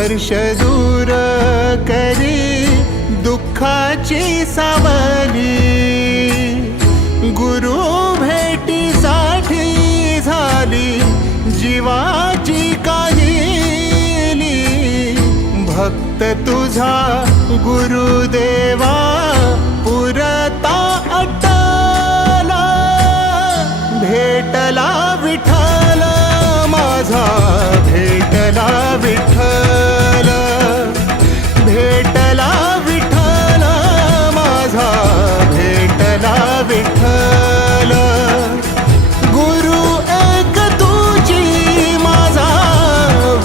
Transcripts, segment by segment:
स्पर्श दूर करी दुःखाची सावली, गुरु भेटीसाठी झाली जीवाची काहिली। भक्त तुझा गुरुदेवा पुरता अटला, भेटला विठ्ठल माझा, भेटला विठ्ठल, भेटला विठ्ठल माझा, भेटला विठ्ठल। गुरु एक तुझी माझा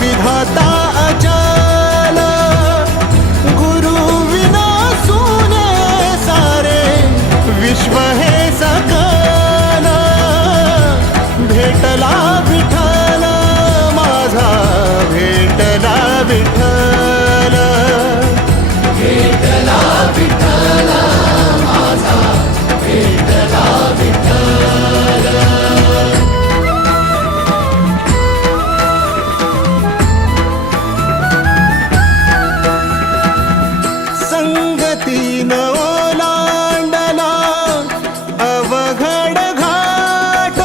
विधाता अचल, गुरु विना सुने सारे विश्व हे सकल। भेटला विठ्ठल माझा, भेटला विठ्ठल, भेटला विठ्ठल माझा, भेटला विठ्ठल। संगतीन ओलांडला अवघड घाट,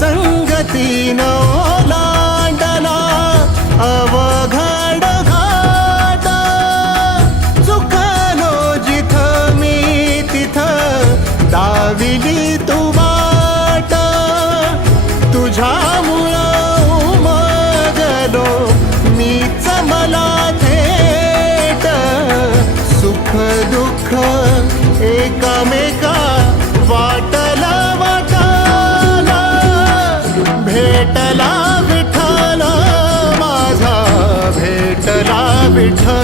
संगतीन ओलांडला अवघड घाट। चुकलो जिथं मी तिथं दाविली तू वाट, तुझ्यामुळं उमगलो मीच मला थेट। सुख दुःख एकामेका वाटला वाटाला, भेटला विठ्ठल माझा, भेटला विठ्ठल।